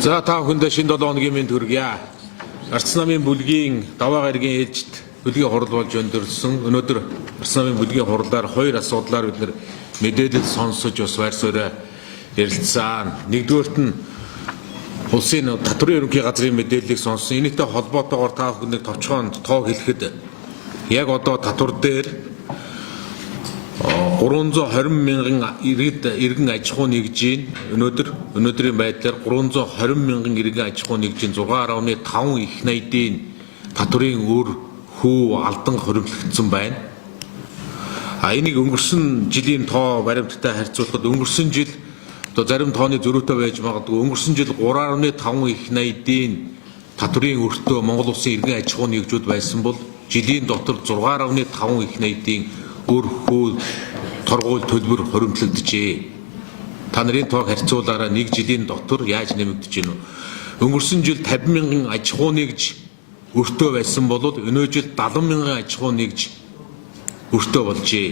За та бүхэндээ шинэ 7 хоногийн мэнд хүргье. Арц намын бүлгийн даваа гарагийн ээлжид бүлгийн хурал болж өндөрсөн. Өнөөдөр арц намын бүлгийн хуралдаар хоёр асуудлаар бид нэр мэдээлэл сонсож бас байр суурь ярилцсан. Нэгдүгээрт нь улсын татврын ерөнхий газрын мэдээллийг сонссон. Энэтэй холбоотойгоор та бүхэнд товчхон тоо хэлэхэд яг одоо татвар дээр 320 мянган иргэн аж ахуй нэгжийн өнөөдрийн байдлаар 320 мянган иргэн аж ахуй нэгжийн 6.5 их найдын татврын өр хүү алдан хоримтлогдсон байна. Энийг өнгөрсөн жилийн тоо баримттай харьцуулахад өнгөрсөн жил одоо зарим тооны зөрүүтэй байж магадгүй өнгөрсөн жил 3.5 их найдын татврын өртөө Монгол улсын иргэн аж ахуй нэгжүүд байсан бол жилийн дотор 6.5 их найдын өр хүү торгуул төлбөр хоримтлогджээ. Та нарын тоог харьцуулаараа нэг жилийн дотор яаж нэмэгдэж байна вэ? Өнгөрсөн жил 50 мянган аж ахуй нэгж өртөө байсан бол өнөө жил 70 мянган аж ахуй нэгж өртөө болжээ.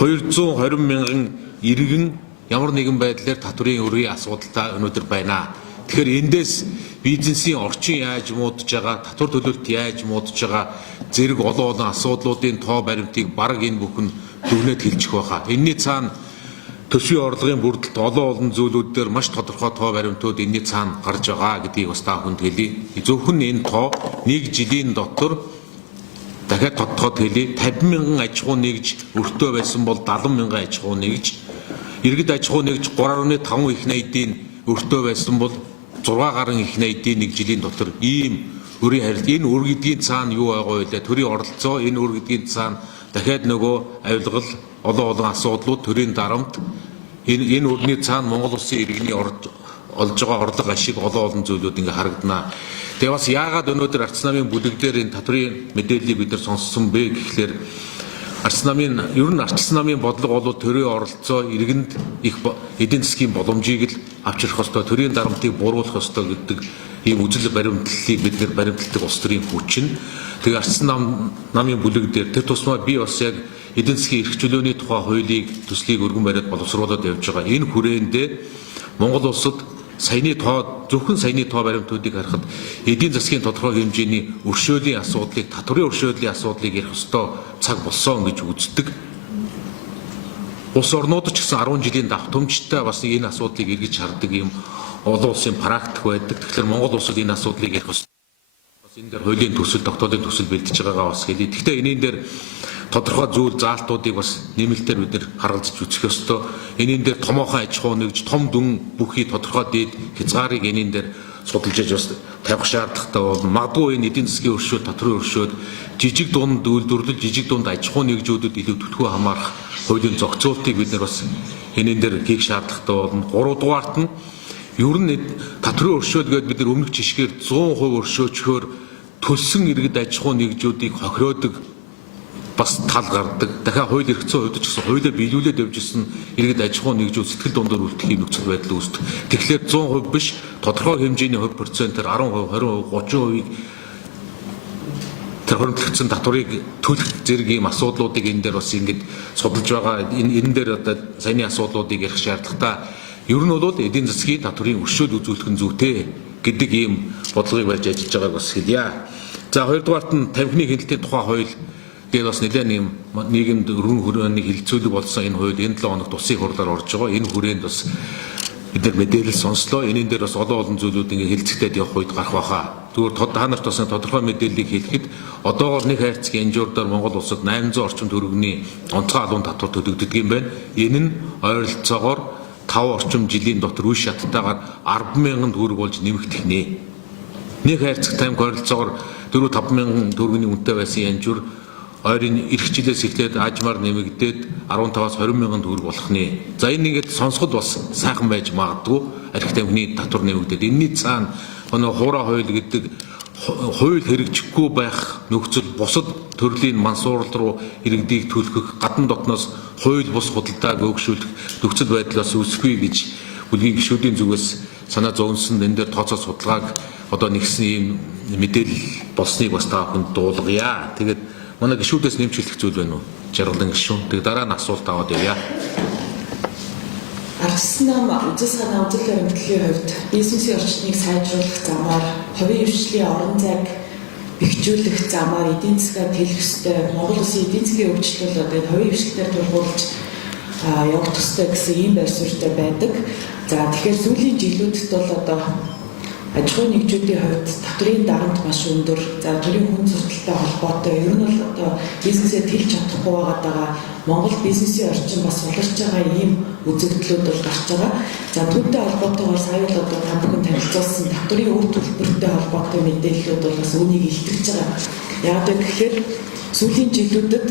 220 мянган иргэн ямар нэгэн байдлаар татврын өрийн асуудалтай өнөөдөр байна. Тэгэхээр эндээс бизнесийн орчин яаж муудаж байгаа, татвар төлөлт яаж муудаж байгаа зэрэг олон асуудлуудын тоо баримтыг бараг энэ бүхэн дүгнээд хэлчих байгаа. Энэний цаана төсвийн орлогын бүрдэлт олон зүйлүүд дээр маш тодорхой тоо баримтууд энэний цаана гарч байгаа гэдгийг бас та бүхэнд хэлье. Зөвхөн энэ тоо нэг жилийн дотор дахиад тодтоод хэлье. 50 мянган аж ахуй нэгж өртөө байсан бол 70 мянган аж ахуй нэгж, иргэд аж ахуй нэгж 3.5 их найдын өртөө байсан бол 6 гаруй их найдын нэг жилийн дотор ийм өрийн харилт. Энэ өр гэдгийн цаана юу байгаа вэ? Төрийн оролцоо, энэ өр гэдгийн цаана дахиад нөгөө авилгал, олон асуудлууд, төрийн дарамт, энэ өрний цаана Монгол улсын иргэний олж байгаа орлого ашиг олон зүйлүүд ингээ харагдана. Тэгээ бас яагаад өнөөдөр арц намын бүлэг дээр энэ татврын мэдээллийг бид нар сонссон бэ гэхлээр арц намын ер нь арц намын бодлого бол төрийн оролцоо иргэнд их эдийн засгийн боломжийг л авчрах ёстой, төрийн дарамтыг бууруулах ёстой гэдэг ийм үзэл баримтлалыг бид нэр баримтладаг улс төрийн хүчин. Тэгээ арц намын бүлэг дээр тэр тусмаа би бас яг эдийн засгийн эрх чөлөөний тухай хуулийг төслийг өргөн бариад боловсруулад явж байгаа. Энэ хүрээндээ Монгол улсад зөвхөн саяны тоо баримтуудыг харахад эдийн засгийн тодорхой хэмжээний өршөөлийн асуудлыг, татврын өршөөлийн асуудлыг ярих ёстой цаг болсон гэж үздэг. Улс орнууд ч гэсэн 10 жилийн давтамжтай бас энэ асуудлыг эргэж хардаг юм олон улсын практик байдаг. Тэгэхээр Монгол улсад энэ асуудлыг ярих ёстой. Бас энэ дээр хуулийн төсөл, тогтоолын төсөл бэлдэж байгаагаа бас хэлье. Гэхдээ энэний дээр тодорхой зүйл заалтуудыг бас нэмэлтээр бид нэр харгалзаж үзэх ёстой. Энийн дээр томоохон аж ахуй нэгж, том дүн бүхий тодорхой дээд хязгаарыг энийн дээр судалж бас тавих шаардлагатай бол магадгүй энэ эдийн засгийн өршөө, татврын өршөөд жижиг дунд үйлдвэрлэл, жижиг дунд аж ахуй нэгжүүдэд илүү түлхүү хамаарах хуулийн зохицуултыг бид нар бас энийн дээр хийх шаардлагатай болно. 3 дугаарт нь ер нь татврын өршөөд гээд бид нар өмнөх жишгээр 100% өршөөчхөөр төлсөн иргэд аж ахуй нэгжүүдийг хохироодог бас тал гардаг. Дахиад хууль эрх зүйн хувьд ч гэсэн хуулиар биелүүлээд явж исэн иргэд аж ахуй нэгжүүд сэтгэл дундор үлдэхийн нөхцөл байдал үүсдэг. Тэгэхээр 100% биш, тодорхой хэмжээний хувь процентээр 10%, 20%, 30%-ийг тэр хоримтлогдсон татварыг төлөх зэрэг ийм асуудлуудыг энэ дээр бас ингэж судалж байгаа. Энэ дээр одоо саяны асуудлуудыг ярих шаардлагатай. Ер нь бол эдийн засгийн татврын өршөөл үзүүлэх нь зүйтэй гэдэг ийм бодлогыг барьж ажиллаж байгааг бас хэлье. За хоёрдугаарт нь тамхины хяналтын тухай хууль тэгээд бас нэлээд нийгэмд өргөн хүрээний хилцүүлэг болсон энэ хууль энэ 7 хоногт улсын хурлаар орж байгаа. Энэ хүрээнд бас бид нар мэдээлэл сонслоо. Энийн дээр бас олон зүйлүүд ингээ хилцэгдээд явах үед гарах байхаа. Зүгээр та нарт бас тодорхой мэдээллийг хэлэхэд одоогоор нэг хайрцагын янжуурдаар Монгол улсад 800 орчим төгрөгийн онцгой алуун татвар төлөгддөг юм байна. Энэ нь ойролцоогоор 5 орчим жилийн дотор үе шаттайгаар 10,000 төгрөг болж нэмэгдэх нэ. Нэг хайрцаг тамхи ойролцоогоор 4-5 мянган төгрөгийн үнэтэй байсан янжуур ойрын эх жилээс эхлээд ажмаар нэмэгдээд 15-аас 20 мянган төгрөг болох нэ. За энэ ингээд сонсоход бас сайхан байж магадгүй. Архи тамхины татвар нэмэгдээд энэний цаана хуурай хууль гэдэг хууль хэрэгжихгүй байх нөхцөл бусад төрлийн мансуурал руу иргэдийг төлөхөх, гадна дотноос хууль бус худалдааг өгшүүлэх нөхцөл байдлаас үүсэхгүй гэж бүлгийн гишүүдийн зүгээс санаа зовнсон. Энэ дээр тооцоо судалгааг одоо нэгсэн ийм мэдээлэл болсныг бас та бүхэнд дуулгая. Тэгээд манай гишүүдээс нэмж хэлэх зүйл байна уу? жаргалан гишүүн. Тэг дараа нь асуулт аваад явъя. Аргасан нам үзэл санаа үзэл баримтлалын хувьд бизнесийн орчныг сайжруулах замаар хувийн хвшлийн орон зайг бэхжүүлэх замаар эдийн засгаа тэлэх ёстой. Монгол Улсын эдийн засгийн хөгжил бол энэ хувийн хвшлээр тулгуурлаж явах ёстой гэсэн ийм байр суурьтай байдаг. За тэгэхээр сүүлийн жилүүдэд бол одоо аж ахуйн нэгжүүдийн хувьд татврын дарамт маш өндөр. За төрийн хүн сурталтай холбоотой ер нь бол одоо бизнесээ тэлж чадахгүй байгаа Монгол бизнесийн орчин бас улирч байгаа ийм үзэгдлүүд бол гарч байгаа. За түүнтэй холбоотойгоор сая л одоо та бүхэн танилцуулсан татврын үр төлбөртэй холбоотой мэдээллүүд бол бас үүнийг илтгэж байгаа. Яг гэхээр сүүлийн жилүүдэд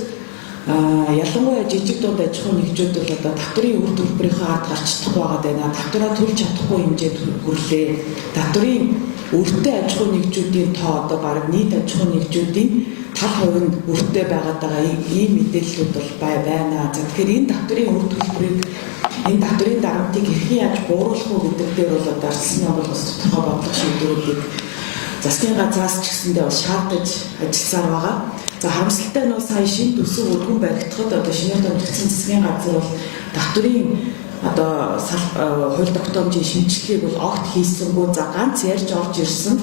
ялангуяа жижиг дунд аж ахуйн нэгжүүд бол одоо татврын үр төлбөрийнхөө ард гарч чадахгүй байгаа даа. Татвараа төлж чадахгүй хэмжээнд хүрлээ. Татврын өртөө аж ахуйн нэгжүүдийн тоо одоо бараг нийт аж ахуйн нэгжүүдийн 50% нь өртөө байгаа ийм мэдээллүүд бол байна. За тэгэхээр энэ татврын үр төлбөрийг энэ татврын дарамтыг хэрхэн яаж бууруулах вэ гэдэг дээр бол одоо арчсан бол бас тодорхой бодлого шийдвэрүүдийг засгийн газраас ч гэсэндээ бас шаардаж ажилласаар байгаа. За харамсалтай нь сая шинэ төсөв өргөн баригдахад одоо шинээр томилогдсон засгийн газар бол татврын одоо хууль тогтоомжийн шинжилгээг бол огт хийсэнгүй. За ганц ярьж орж ирсэн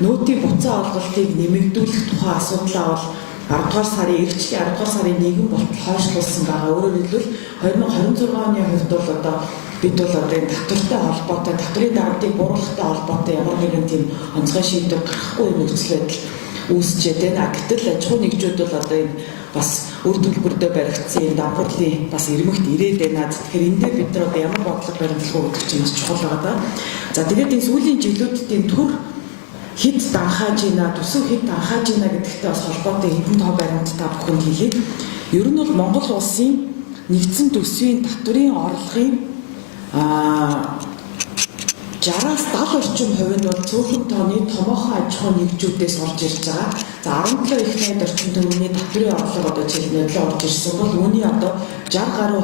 нотийн буцаа олголтыг нэмэгдүүлэх тухай асуудлаа бол 10 дугаар сарын эрхчлээ 10 дугаар сарын 1 болтол хойшлуулсан байгаа. Өөрөөр хэлбэл 2026 оны хувьд бол одоо бид бол одоо энэ татвартай холбоотой татврын дарамтыг бууруулахтай холбоотой ямар нэгэн тийм онцгой шийдвэр гаргахгүй нөхцөл байдал үүсчээд байна. Гэтэл аж ахуйн нэгжүүд бол одоо энэ бас үр төлбөртэй баригдсан энэ давхарлын бас ирмэгт ирээд байна. Тэгэхээр энэ дээр бид нар одоо ямар бодлого баримтлах вэ гэдэг чинь бас чухал байгаа да. За тэгээд энэ сүүлийн жилүүдэд төр хэд данхааж ийна, төсөв хэд данхааж ийна гэдэгтэй бас холбоотой хэдэн тоо баримт та бүхэн хэлье. Ер нь бол Монгол улсын нэгдсэн төсвийн татврын орлогын 60-аас 70 орчим хувь нь бол цөөхөн тооны томоохон аж ахуйн нэгжүүдээс орж ирж байгаа. За 17 их найд орчим төгрөгийн татврын орлого одоо жишээлбэл орж ирсэн бол үүний одоо 60 гаруй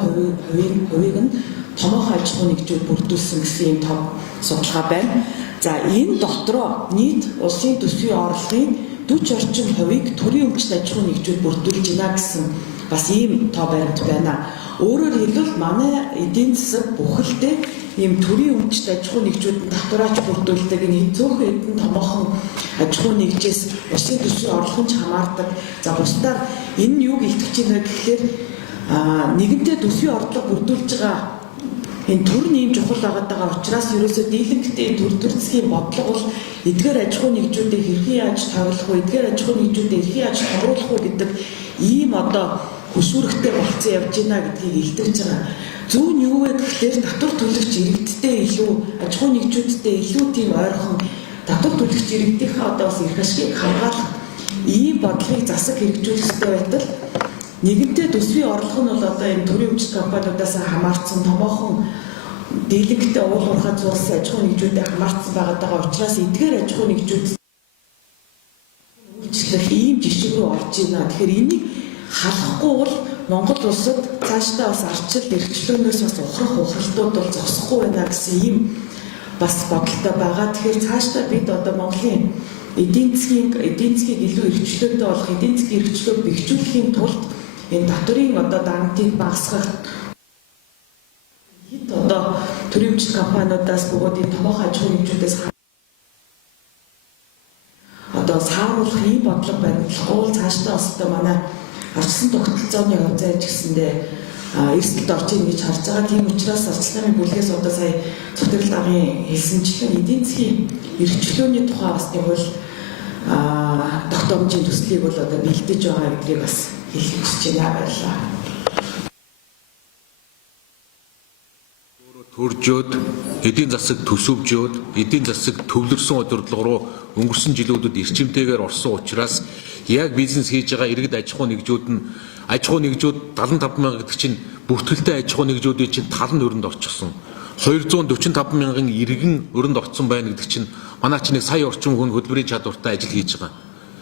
хувийг нь томоохон аж ахуйн нэгжүүд бүрдүүлсэн гэсэн ийм том судалгаа байна. За энэ дотроо нийт улсын төсвийн орлогын 40 орчим хувийг төрийн өмчт аж ахуйн нэгжүүд бүрдүүлж байна гэсэн бас ийм тоо баримт байна. Өөрөөр хэлбэл манай эдийн засаг бүхэлдээ ийм төрийн өмчт аж ахуйн нэгжүүд татвараач бүрдүүлдэг энэ цөөхөн хэдэн томоохон аж ахуйн нэгжээс улсын төсвийн орлогын ч хамаардаг. За бусдаар энэ нь юуг илтгэж байна гэхээр нэгэнтээ төсвийн орлого бүрдүүлж байгаа энэ төр нь ийм чухал байгаа учраас ерөөсөө дийлэнхтэй төр засгийн бодлого бол эдгээр аж ахуйн нэгжүүдийг хэрхэн яаж тоглох вэ, эдгээр аж ахуйн нэгжүүдийг хэрхэн яаж хамруулах вэ гэдэг ийм одоо хөшүүрэгтэй болцсон явж байна гэдгийг илтгэж байгаа. Зөв нь юу вэ гэхээр татвар төлөгч иргэдтэй илүү аж ахуйн нэгжүүдтэй илүү тийм ойрхон татвар төлөгч иргэдийнхээ одоо бас эрх ашигыг хамгаалах ийм бодлогыг засаг хэрэгжүүлэх ёстой байтал нэгэнтээ төсвийн орлого нь бол одоо энэ төрийн өмчт компаниудаас хамаарсан томоохон дийлэнхтэй уул уурхай зурсан аж ахуйн нэгжүүдэд хамаарсан байгаа учраас эдгээр аж ахуйн нэгжүүд үйлчлэх ийм жишг рүү орж байна. Тэгэхээр энийг халахгүй бол Монгол улсад цаашдаа бас арчил эрхчлөөнөөс бас ухралтууд бол зогсохгүй байна гэсэн ийм бас бодолтой байгаа. Тэгэхээр цаашдаа бид одоо Монголын эдийн засгийг илүү эрхчлөөтэй болох эдийн засгийн эрхчлөөг бэхжүүлэхийн тулд энэ татврын одоо дарамтыг багасгах хэд одоо төрийн өмчт компаниудаас бөгөөд энэ томоохон аж ахуйн нэгжүүдээс одоо сааруулах ийм бодлого баримтлахгүй цаашдаа бас одоо манай арчсан тогтолцооны хавцаа гэсэндээ эрсдэлд орж ийн гэж харж байгаа. Тийм учраас арчлагын бүлгээс одоо сая цогцлол даргын хэлсэнчлэн эдийн засгийн эрхчлөөний тухай бас тийм бол тогтоомжийн төслийг бол одоо бэлдэж байгаа гэдгийг бас хэлэх хүсэж байна. Баярлалаа. Төржөөд эдийн засаг төсөвжөөд эдийн засаг төвлөрсөн удирдлага руу өнгөрсөн жилүүдэд эрчимтэйгээр орсон учраас яг бизнес хийж байгаа иргэд аж ахуйн нэгжүүд нь аж ахуйн нэгжүүд 75 мянга гэдэг чинь бүртгэлтэй аж ахуйн нэгжүүдийн чинь тал нь өрөнд орчихсон. 245 мянган иргэн өрөнд орцсон байна гэдэг чинь манай чинь сая орчим хүн хөдөлмөрийн чадвартай ажил хийж байгаа.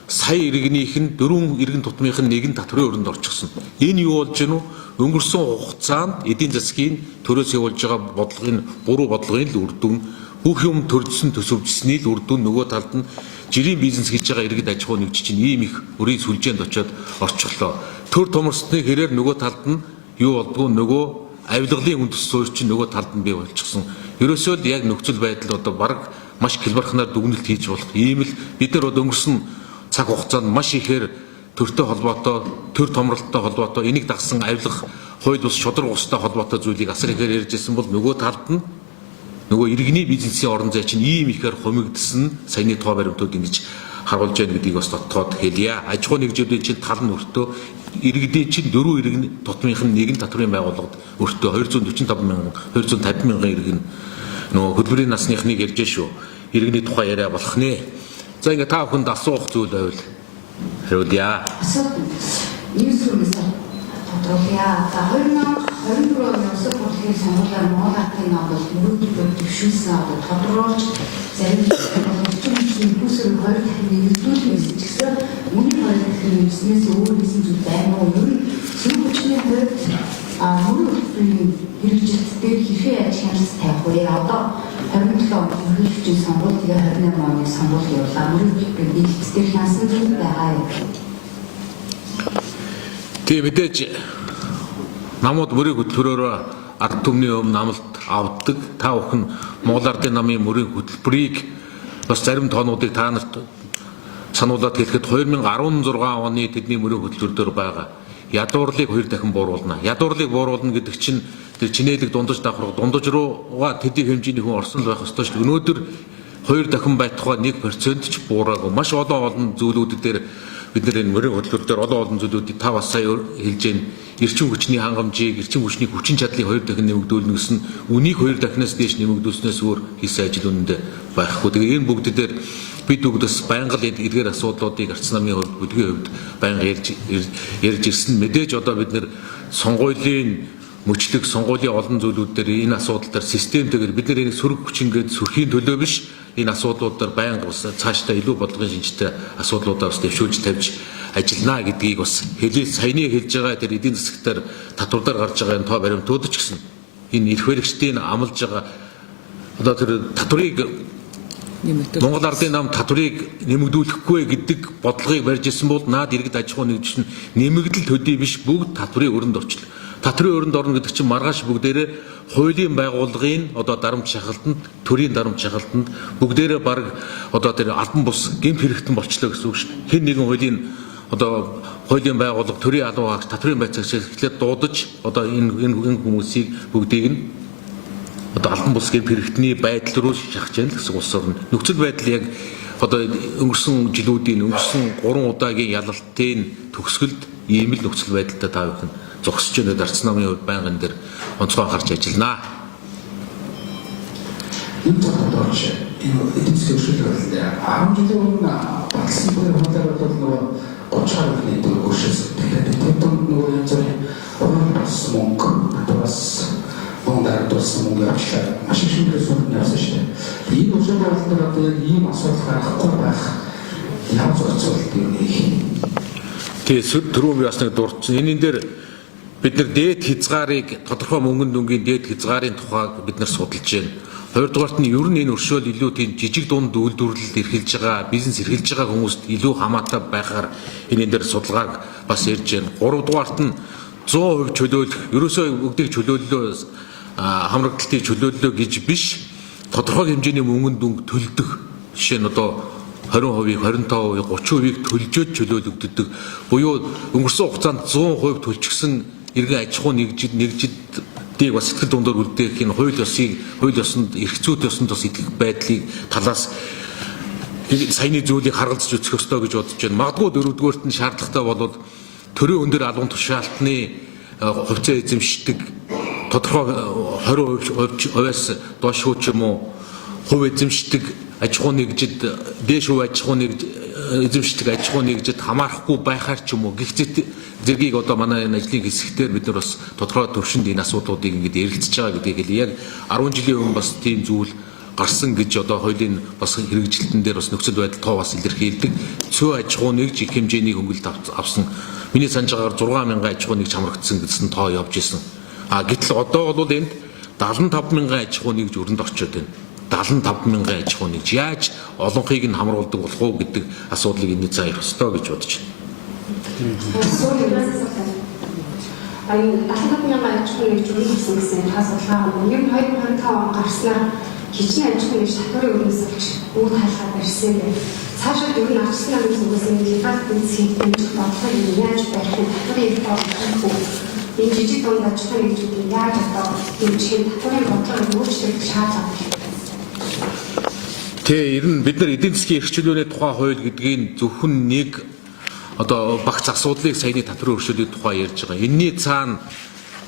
Сая иргэнийх нь 4 иргэн тутмынх нь нэг нь татврын өрөнд орчихсон. Энэ юу болж гэнэ үү? Өнгөрсөн хугацаанд эдийн засгийн төрөөс явуулж байгаа бодлогын буруу бодлогын л үр дүн бүх юм төржсөн төсөвжсөний л үр дүн нөгөө талд нь жирийн бизнес хийж байгаа иргэд аж ахуйн нэгж чинь ийм их өрийн сүлжээнд очиод орчихлоо. төр томорсны хэрээр нөгөө талд нь юу болдгоо нөгөө авилгалын үндэс суурь чинь нөгөө талд нь бий болчихсон. Ерөөсөө л яг нөхцөл байдал одоо бараг маш хялбархнаар дүгнэлт хийж болох ийм л бид нар одоо өнгөрсөн цаг хугацаанд маш ихээр төртэй холбоотой, төр томролттой холбоотой энийг дагсан авилгах хууль бус шудраг устай холбоотой зүйлийг асар ихээр ярьж ирсэн бол нөгөө талд нь нөгөө иргэний бизнесийн орон зай чинь ийм ихээр хумигдсан саяны тоо баримтууд ингэж харуулж байна гэдгийг бас дотоод хэлье. Аж ахуй нэгжүүдийн чинь тал нь өртөө иргэдийн чинь 4 иргэн тутмынх нь нэгэн татврын байгууллагад өртөө 245 мянган 250 мянган иргэн нөгөө хөдөлмөрийн насныхныг ярьж шүү. Иргэний тухай яриа болох нэ. За ингээ та бүхэнд асуух зүйл байвал хариулъя. Ньюсрумээс тодорхойлъя. За 2024 оны улсын хурлын сонгуулиар Монгол Ардын намд мөрөөдөд төвшүүлсэн одоо тодорхойлж зарим хүчний бүсээр 2 дахин нэгдүүлсэн ч гэсэн үүний 2 дахин нэгснээс өөр хэсэг зүйл байна уу? Ер нь зөв хүчний хувьд мөрөөдлийн хэрэгжилт дээр хэрхэн яаж хянаж тавих вэ? Одоо 27 оны хөрвүүлжийн сонгуул тэгээ 28 оны сонгуул явуулаа. Мөрөөдлийн нэгдэлт дээр хянасан зүйл байгаа юм. Тийм мэдээж намууд мөрийг хөтөлбөрөөр ард түмний өмнө амлалт авдаг. Та бүхэн Монгол Ардын намын мөрийн хөтөлбөрийг бас зарим тоонуудыг та нарт сануулад хэлэхэд 2016 оны тэдний мөрийн хөтөлбөр дээр байгаа. Ядуурлыг 2 дахин бууруулна. Ядуурлыг бууруулна гэдэг чинь тэр чинээлэг дундаж давхрах дундаж руугаа тэдний хэмжээний хүн орсон л байх ёстой шүү дээ. Өнөөдөр 2 дахин байтугай 1% ч буураагүй. Маш олон зүйлүүд дээр бид нар энэ мөрийн хөтөлбөр дээр олон зүйлүүдийг та бас сая хэлж байна. Эрчим хүчний хангамжийг, эрчим хүчний хүчин чадлыг 2 дахин нэмэгдүүлнэ гэсэн үнийг 2 дахинаас дээш нэмэгдүүлснээс өөр хийсэн ажил үнэндээ байхгүй. Тэгээ энэ бүгд дээр бид бүгдээс байнга л эдгээр асуудлуудыг арц намын хувьд бүдгийн хувьд байнга ярьж ирсэн. Мэдээж одоо бид нэр сонгуулийн мөчлөг сонгуулийн олон зүйлүүд дээр энэ асуудал дээр системтэйгээр бид нар энийг сөрөг хүчингээд сөрхийн төлөө биш энэ асуудлуудаар байнга бас цаашдаа илүү бодлогын шинжтэй асуудлуудаа бас дэвшүүлж тавьж ажиллана гэдгийг бас саяны хэлж байгаа тэр эдийн засгтаар татвараар гарч байгаа энэ тоо баримтууд ч гэсэн энэ эрх баригчдын амлаж байгаа одоо тэр татварыг Монгол Ардын нам татварыг нэмэгдүүлэхгүй гэдэг бодлогыг барьж ирсэн бол наад иргэд аж ахуй нэгж нь нэмэгдэл төдий биш бүгд татврын өрөнд орчлоо. Татврын өрөнд орно гэдэг чинь маргааш бүгдээрээ хуулийн байгууллагын одоо дарамт шахалтанд, төрийн дарамт шахалтанд бүгдээрээ баг одоо тэр албан бус гэмт хэрэгтэн болчлоо гэсэн үг шүү дээ. Хэн нэгэн хуулийн одоо хуулийн байгууллага төрийн албан хаагч татврын байцаагч эхлээд дуудаж одоо энэ хүмүүсийг бүгдийг нь одоо албан бус гэмт хэрэгтний байдал руу шахаж яана гэсэн улс орн. Нөхцөл байдал яг одоо өнгөрсөн жилүүдийн өнгөрсөн 3 удаагийн ялалтын төгсгөлд ийм л нөхцөл байдалтай та бүхэн зогсож байгаа арц намын хувьд байнгын дээр онцгой анхаарч ажиллана. Энэ тодорхойлж энэ эдийн засгийн өршөөлөл дээр 10 жилийн өмнө батлсан дээр хуулиар бол нөгөө 30 гаруй нийтэд өршөөлсөн. Тэгэхээр тэд нөгөө янз бүрийн бас мөнгө бас ондар туссан мөнгө авчлаа. Маш их шинээр сүрдэн явсан шүү дээ. Энэ өршөөлөл дээр одоо яг ийм асуудал гарахгүй байх ямар зохицуулт юм бэ? Тэгээ түрүүн би бас нэг дурдсан. Энэ дээр бид нар дээд хязгаарыг тодорхой мөнгөнд дүнгийн дээд хязгаарын тухайг бид нар судалж байна. Хоёрдугаарт нь ер нь энэ өршөөл илүү тийм жижиг дунд үйлдвэрлэлд эрхэлж байгаа, бизнес эрхэлж байгаа хүмүүст илүү хамаатай байхаар энэ дээр судалгааг бас ярьж байна. Гуравдугаарт нь 100% чөлөөлөх, ерөөсөө бүгдийг чөлөөллөө хамрагдалтыг чөлөөллөө гэж биш, тодорхой хэмжээний мөнгөнд дүнг төлдөг. Жишээ нь одоо 20%, 25%, 30%-ийг төлжөөд чөлөөлөгддөг. Буюу өнгөрсөн хугацаанд 100% төлчихсөн иргэн аж ахуй нэгжидийг бас сэтгэл дундор үлдээх энэ хууль ёсонд эрх зүйт ёсонд бас итгэх байдлыг талаас саяны зүйлийг харгалзаж үзэх ёстой гэж бодож байна. Магадгүй дөрөвдүгээрт нь шаардлагатай болоод төрийн өндөр албан тушаалтны хувьцаа эзэмшдэг тодорхой 20%-аас доош хүү ч юм уу хувь эзэмшдэг аж ахуй нэгжид дээш хувь аж ахуй нэгж эзэмшдэг аж ахуй нэгжид хамаарахгүй байхаар ч юм уу гих зэргийг одоо манай энэ ажлын хэсэгтэр бид нар бас тодорхой төвшөнд энэ асуудлуудыг ингээд ярилцж байгаа гэдгийг хэлээ. Яг 10 жилийн өмнө бас тийм зүйл гарсан гэж одоо хуулийн бас хэрэгжилтэн дээр бас нөхцөл байдал тоо бас илэрхийлдэг. Цөөн аж ахуй нэгж их хэмжээний хөнгөлөлт авсан. Миний санаж байгаагаар 6,000 аж ахуй нэгж хамрагдсан гэсэн тоо явж исэн. Гэтэл одоо бол энд 75,000 аж ахуй нэгж өрөнд орчод байна. 75,000 аж ахуй нэгж яаж олонхийг нь хамруулдаг болох уу гэдэг асуудлыг энэ цааш ярих ёстой гэж бодож байна. энэ 75,000 аж ахуйн нэгж өргөсөн гэсэн таа судалгаа байна. Ер нь 2025 он гарснаар хичнээн аж ахуйн нэгж татварын өрнөөс олж үр хаалгаа барьсан гэх. Цаашаа ер нь арчсан намын зүгээс энэ дефакт системийг бодлого яаж барих вэ? Татварын их бодлого энэ жижиг дунд аж ахуйн нэгжүүдийг яаж одоо дэмжих татварын бодлогыг өөрчлөх шаардлага. Тэ ер нь бид нар эдийн засгийн эрхчлөөний тухай хууль гэдгийг зөвхөн нэг одоо багц асуудлыг саяны татварын өршөөлийн тухай ярьж байгаа. Энийний цаана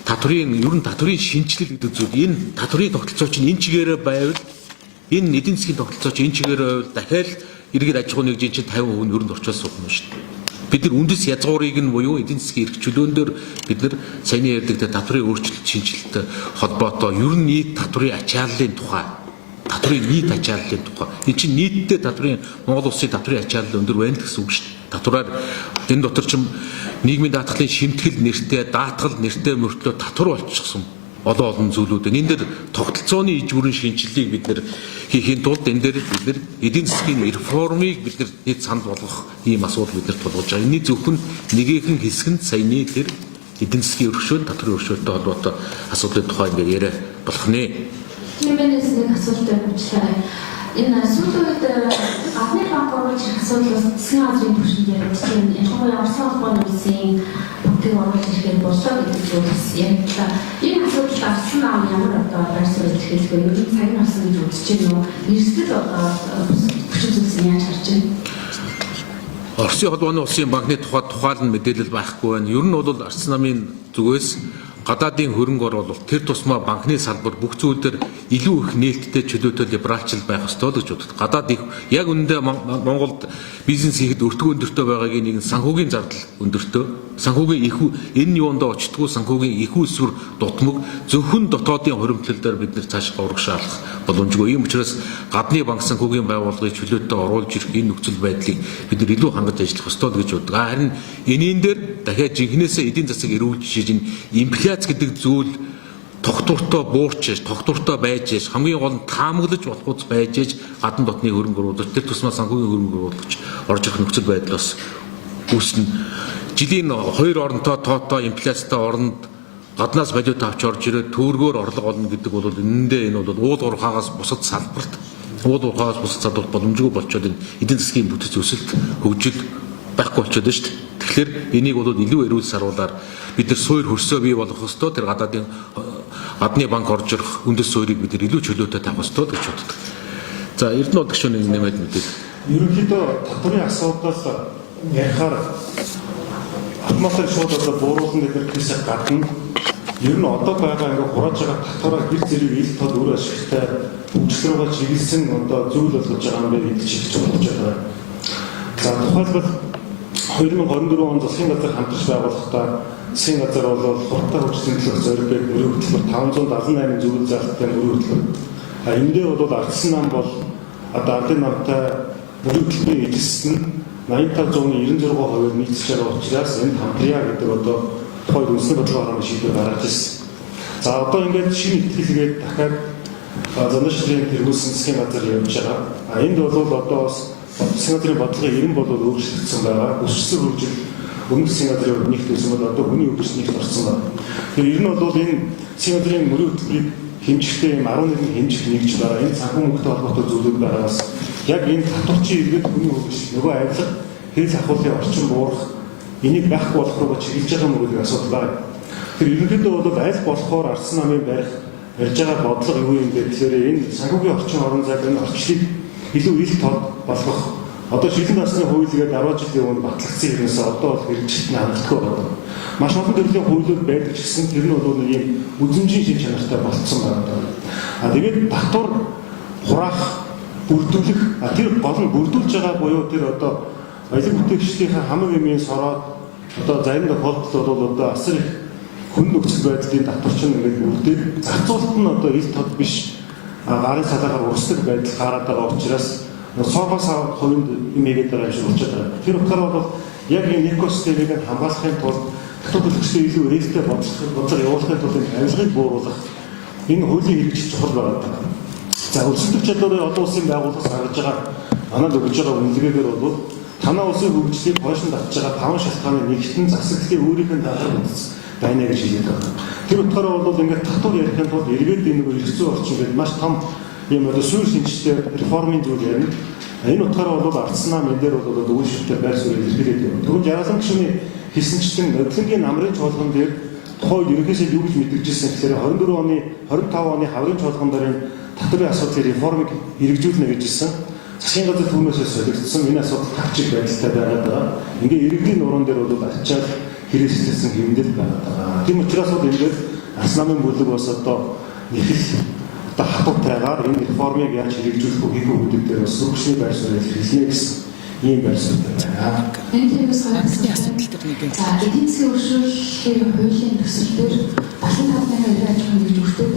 татварын ер нь татварын шинжилэл гэдэг зүйл энэ татварын тогтолцоо чинь энэ чигээрээ байвал энэ эдийн засгийн тогтолцоо чинь энэ чигээрээ байвал дахиад иргэд аж ахуйн нэгжийн чинь 50% нь ер нь орчуулсан суух юм шүү дээ. Бид нар үндэс язгуурыг нь буюу эдийн засгийн эрх чөлөөн дээр бид нар саяны ярьдаг татварын өөрчлөлт шинжилэлтэй холбоотой ер нь нийт татварын ачааллын тухай татварын нийт ачааллын тухай. Энэ чинь нийтдээ татварын Монгол улсын татварын ачаалал өндөр байна гэсэн үг шүү дээ. Татвараар энэ дотор ч нийгмийн даатгалын шимтгэл нэртэй, даатгал нэртэй мөртлөө татвар болчихсон олон зүйлүүд. Энэ дээр тогтолцооны иж бүрэн шинжилгээг бид нар хийхийн тулд энэ дээр бид нар эдийн засгийн реформыг бид нар нийт санд болгох ийм асуудал бид нар тулгууж байгаа. Энэний зөвхөн нэгэн хэсэг нь саяны тэр эдийн засгийн өргөшөө, татварын өргөшөөтэй холбоотой асуудлын тухай ингээд яриа болох нэ. Тиймээс нэг асуулт тавьчлаа. Энэ сүүлийн үед гадны банк оруулж ирэх асуудлаас засгийн газрын түвшинд яригдсан. Ялангуяа Орсын холбооны улсын банкыг оруулж ирэхэд болоо гэдэг зүйлс яригдлаа. Энэ асуудалд арсан нам ямар одоо байр суурь ихэлгүй ер нь цаг нь болсон гэж үзэж байна уу? Эрсдэл одоо хүчин зүйлс яаж харж байна? Орсын холбооны улсын банкны тухайлан мэдээлэл байхгүй байна. Ер нь бол арсан намын зүгээс гадаадын хөрөнгө оруулалт тэр тусмаа банкны салбар бүх зүйл дээр илүү их нээлттэй чөлөөтэй либералчл байх ёстой л гэж боддог. Гадаад их яг үүндээ Монголд бизнес хийхэд өртгөө өндөртэй байгаагийн нэг санхүүгийн зардал өндөртэй. Санхүүгийн их энэ юундаа очтгүй санхүүгийн их усүр дутмаг зөвхөн дотоодын хуримтлал дээр бид нэр цааш урагшаалах боломжгүй. Ийм учраас гадны банк санхүүгийн байгууллагыг чөлөөтэй оруулж ирэх энэ нөхцөл байдлыг бид нар илүү хангаж ажиллах ёстой л гэж боддог. Харин энэний дээр дахиад жинхнээсээ эдийн засаг эрүүлж шижин инфляц гэдэг зүйл тогтвортой буурч ээж, тогтвортой байж ээж, хамгийн гол нь таамаглаж болохуйц байж ээж гадна дотны хөрөнгө оруулалт тэр тусмаа санхүүгийн хөрөнгө оруулагч орж ирэх нөхцөл байдал бас үүснэ. Жилийн 2 оронтой тоотой инфляцтай оронд гаднаас валют авч орж ирээд төгрөгөөр орлого олно гэдэг бол энэндээ энэ бол уул уурхаагаас бусад салбарт боломжгүй болчиход энэ эдийн засгийн бүтэц өсөлт хөгжил байхгүй болчиход байна шүү дээ. Тэгэхээр энийг бол илүү эрүүл саруулаар бид нар суур хөрсөө бий болгох ёстой. Тэр гадны банк орж ирэх үндэс суурийг бид нар илүү чөлөөтэй тавих ёстой гэж боддог. За Эрдэнэ удагшны нэмээд мэдээ. Ерөнхийдөө татварын асуудал ярихаар атмосферыг шууд одоо бууруулсан гэдэгээс гадна ер нь одоо байгаа ингээ хурааж байгаа татвараа гэр зэрэг ил тод өөр ашигтай хөгжил рүүгээ чиглэсэн одоо зүйл болгож байгаа юм байна гэж хэлж бодож байгаа. За тухайлбал 2024 он засгийн газар хамтарч байгуулахдаа засгийн газар бол хурдтай хөгжлийн төлөв зорилгыг өрөө хөтөлбөр 578 зүйл залттай өрөө хөтөлбөр. Эндээ бол ардсан нам бол одоо ардын намтай өрөө хөтөлбөрийн эзэс нь 85%-96% нийцэж байгаа учраас энэ хамтрия гэдэг одоо хоёр үндэсний бодлого гарганы шийдвэр гаргаж ирсэн. За одоо ингээд шинэ ихтгэлгээд дахиад заншилын тэргүүлсэн засгийн газар явж байгаа. Энд бол одоо бас засгийн газрын бодлогын 90 бол өөрчлөгдсөн байгаа. Өссөн хөгжил өмнө засгийн газрын нэгт байсан бол одоо хүний өвчнөлт орсон байна. Тэгэхээр ер нь бол энэ засгийн газрын мөрөө хөтөлбөрийг хэмжихтэй юм 11 хэмжих нэгж байгаа. Энэ санхүү мөнгөтэй холбоотой зүйлүүд байгаас яг энэ татварчин иргэд хүний өвчнөлт нөгөө авилга хэл ахуулын орчин буурах энийг байхгүй болох руу чиглэж байгаа мөрөлийн асуудал байна. Тэр ерөнхийдөө бол аль болохоор ардсан намын барих ярьж байгаа бодлого юу юм бэ гэхээр энэ санхүүгийн орчин орон зайг энэ орчлыг илүү ил тод болгох. Одоо шилэн насны хуулигээд 10 жилийн өмнө батлагдсан хэрэгнээс одоо бол хэрэгжилт нь хангалтгүй байна. Маш олон төрлийн хуулиуд байдаг ч гэсэн тэр нь бол нэг юм үзмжийн шин чанартай болцсон байна. Тэгээд татвар хураах, бүрдүүлэх тэр гол нь бүрдүүлж байгаа буюу тэр одоо аялал бүтээгчдийн хамаг эмийн сороод одоо зарим тохиолдолд бол одоо асар их хүн нөхцөл байдлын татварчин ингээд бүрдээд зарцуулалт нь одоо ил тод биш гарын салаагаар урсдаг байдал гараад байгаа учраас соогоос хувинд имээгээд байгаа юм шиг болчиход байгаа. Тэр утгаараа бол яг энэ экосистемийг хамгаалахын тулд татвар төлөгчдийн илүү ээлтэй бодлого явуулахын тулд авилгыг бууруулах энэ хуулийн хэрэгжил чухал байгаа. За өрсөлдөх чадварын олон улсын байгууллагаас гаргаж байгаа манад өгж байгаа үнэлгээгээр бол танаа улсын хөгжлийг хойшин татж байгаа 5 шалтгааны нэгт нь засаглалын өөрийнх нь даатгал байна гэж хэлээд байна. Тэр утгаараа бол ингээд татвар ярихын тулд эргээд энэ нэг эрх зүйн орчин гэдэг маш том юм одоо сүүл шинжтэй реформын зүйл ярина. Энэ утгаараа бол ардсан нам энэ дээр бол үйл шилтэй байр суурь илэрхийлээд байна. Тэгвэл 66 гишүүний хэлсэнчлэн Нодлонгийн намрын чуулган дээр тухайд ерөнхийдөө юу гэж мэдэгдсэн гэхээр 24 оны 25 оны хаврын чуулган дээр татварын асуудлын реформыг хэрэгжүүлнэ гэж хэлсэн. Засгийн газар түүнээс солигдсон энэ асуудал тавчиг байдалтай байгаа. Ингээ иргэдийн нуруунд дээр бол ачаал хэрэгжүүлсэн хэмнэл байгаа. Тийм учраас бол ингээд ардсан намын бүлэг бас одоо нэг л одоо хатуутайгаар энэ реформыг яаж хэрэгжүүлэх вэ гэх үгүүд дээр бас зөвшөөрөл байр суурь хэлнэ гэсэн ийм байр суурь байна. Энэ тиймээс Банкны асуудал төр нэг юм. за эдийн засгийн өршөөллийн хуулийн төсөл дээр 75,000 аж ахуйн нэгжүүртэй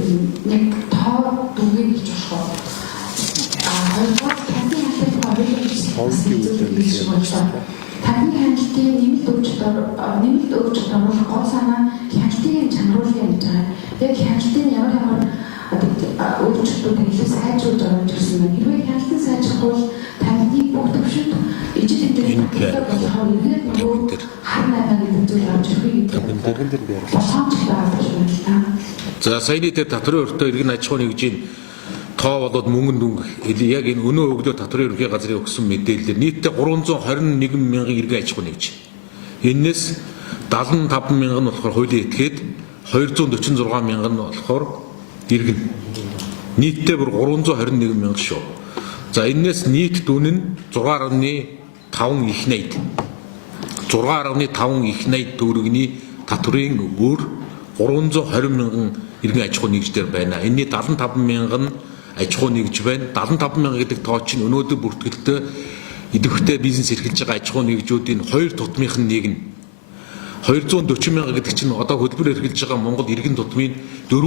нэг тоо дүнгийн гэж болох. Хоёрдугаар таны хяналтын нэмэлт өгч оруулах гол санаа хяналтын чангаруулах гэж байгаа. Яг хяналтын ямар өөрчлөлтүүд илүү сайжруулж оруулж ирсэн байна. Хэрвээ хяналтын сайжруулах таны бүх төвшөнд ижил хэдэн болохоор ингээд нөгөө хар найдаа гэдэг зүйл авч ирэх гэдэг. Болгоомж байгаа юм байна. За саяны дээр татварын өртөө иргэн аж ахуйн нэгжийн тоо болоод мөнгөнд өнгө яг энэ өнөө өглөө татварын ерөнхий газрын өгсөн мэдээлэлээр нийтдээ 321 мянган иргэн аж ахуйн нэгж. Энээс 75 мянган нь болохоор хуулийн этгээд 246 мянган нь болохоор иргэн. Нийтдээ бүр 321 мянга шүү. За энээс нийт дүн нь 6.5 их найд. 6.5 их найд төгрөгийн татварын өөр 320 мянган иргэн аж ахуйн нэгждэр байна. Энэний 75 мянган аж ахуйн нэгж байна. 75 мянга гэдэг тоо чинь өнөөдөр бүртгэлтэй идэвхтэй бизнес эрхэлж байгаа аж ахуйн нэгжүүдийн 2 тутмынх нь нэг нь 240 мянга гэдэг чинь одоо хөтөлбөр эрхэлж байгаа Монгол иргэн тутмын 4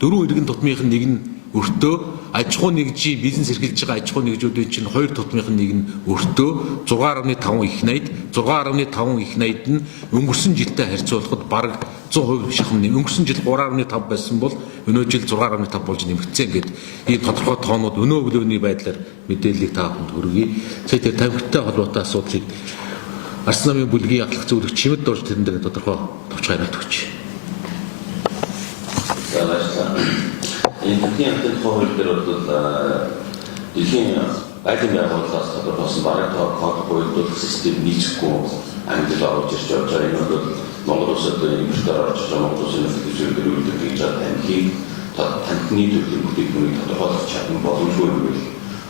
иргэн тутмынх нь нэг нь өртөө аж ахуйн нэгжийн бизнес эрхэлж байгаа аж ахуйн нэгжүүдийн чинь 2 тутмынх нь нэг нь өртөө 6.5 их найд 6.5 их найд нь өнгөрсөн жилдээ харьцуулахад бараг 100% шахам нэм. Өнгөрсөн жил 3.5 байсан бол өнөө жил 6.5 болж нэмэгдсэн гэдэг ийм тодорхой тоонууд өнөө өглөөний байдлаар мэдээллийг та бүхэнд хүргэе. Сая тэр тамхитай холбоотой асуудлыг ардсан намын бүлгийн ахлах зөвлөгч Чимэд дорж тэрэн дээр тодорхой товч хариулт өгч. Энэ бүхний амтны хууль дээр бол дэлхийн байдлын байгууллагаас тодорхойлсон бараг код буюу систем нийцэхгүй англи оруулж ирж байгаа. Энэ бол Монгол улсад импортоор орж байгаа Монгол улсын нөхцөл байдал гэж танхимын танхимны төлөв бүтээгдэхүүнийг тодорхойлох чадвар боломжгүй юм биш.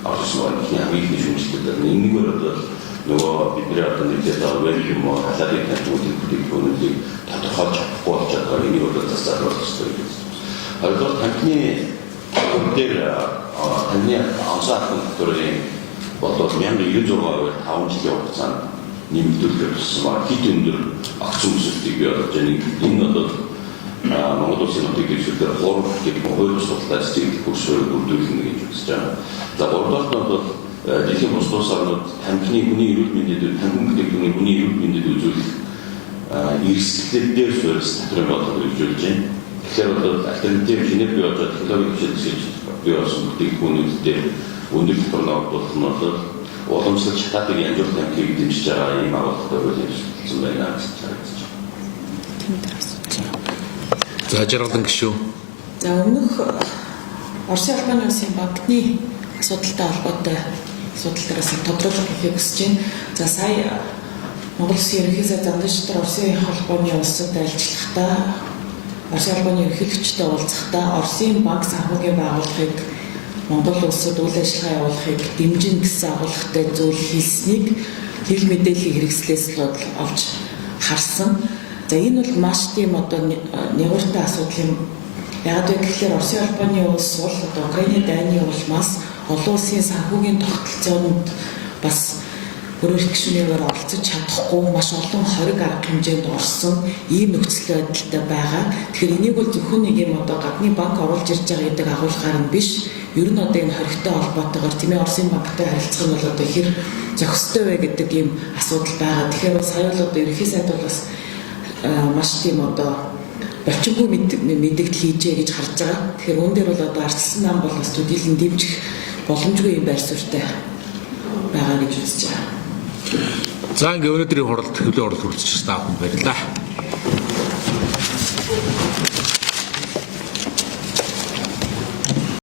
Орсон оны хамгийн шүүмжлэлтэй нэгнийгээр бол нөгөө бидний одоо нэгдээд байгаа юм уу халаалын танхимын бүтээгдэхүүнийг тодорхойлж чадахгүй болж байгаа. Энийг бол засаалах хэрэгтэй юм. Хоёрдугаар танхимны дээр танхимны анхаарлын төрлийн болоод 1996-аар 5 жилийн хугацаанд нэмэгдүүлэх болсон ба хэд өндөр агцсан өсөлтийг бий болгож байна. Энэ бол Монгол улсын нутгийн дэвшилтээр хуралдах хууль судлаас чиглэл бүршөөрөөр бүрдүүлнэ гэж үзэж байна. За гуравдугаар нь бол дэлхийн бус улсууд танхимны хүний эрүүл мэндэд танхим бүтээгдэхүүний хүний эрүүл мэндэд үзүүлэх эрсдлээр суурьс татрын бодлого хэрэгжүүлж байна. Тэгэхээр бол альтернатив шинээр бий болж технологийн хөгжил бий болсон бүтээгдэхүүнүүд дээр өндөр технологи болох нь бол уламжлалт шатаатыг янжуур танхимыг дэмжиж байгаа ийм агуулгатай үйл ажиллагаа байна гэж харагдаж байна. За жаргалан гişүү. За өмнөх Оросын албаны улсын банкны асуудалтай холбоотой асуудал дээрээс тодруулах гэхийг хүсэж байна. За сая Монгол Улсын ерөнхий сайд замдагчдаар Оросын холбооны улсад ажиллахдаа Оросын албаны ерөнхийлөгчтэй уулзахдаа Оросын банк санхүүгийн байгууллагыг Монгол улсад үйл ажиллагаа явуулахыг дэмжин гэсэн агуулгатай зүйл хэлснийг хэл мэдээллийн хэрэгслээс л олж харсан. За энэ бол маш тийм одоо нэгүртэй асуудал юм. Яг гэвэл Оросын албаны улс бол одоо Украины дайны улмаас олон улсын санхүүгийн тогтолцоонд бас өөрөөр гишүүнээр оролцож чадахгүй маш олон хориг арга хэмжээнд орсон ийм нөхцөл байдалтай байгаа. Тэгэхээр энийг бол зөвхөн нэг юм одоо гадны банк оруулж ирж байгаа гэдэг агуулгаар нь биш. Ер нь одоо энэ хоригтой холбоотойгоор тийм ээ Оросын банктай харилцах нь бол одоо хэр зохистой вэ гэдэг ийм асуудал байгаа. Тэгэхээр бас сая бол одоо ерөнхий сайд бол бас маш тийм одоо болчихгүй мэдээлэл хийжээ гэж харж байгаа. Тэгэхээр үүн дээр бол одоо ардсан нам бол бас төдийлөн дэмжих боломжгүй юм байр суурьтай байгаа гэж үзэж байгаа. За ингээ өнөөдрийн хуралд хөлийн хурал хүрэлцэж та бүхэнд баярлалаа.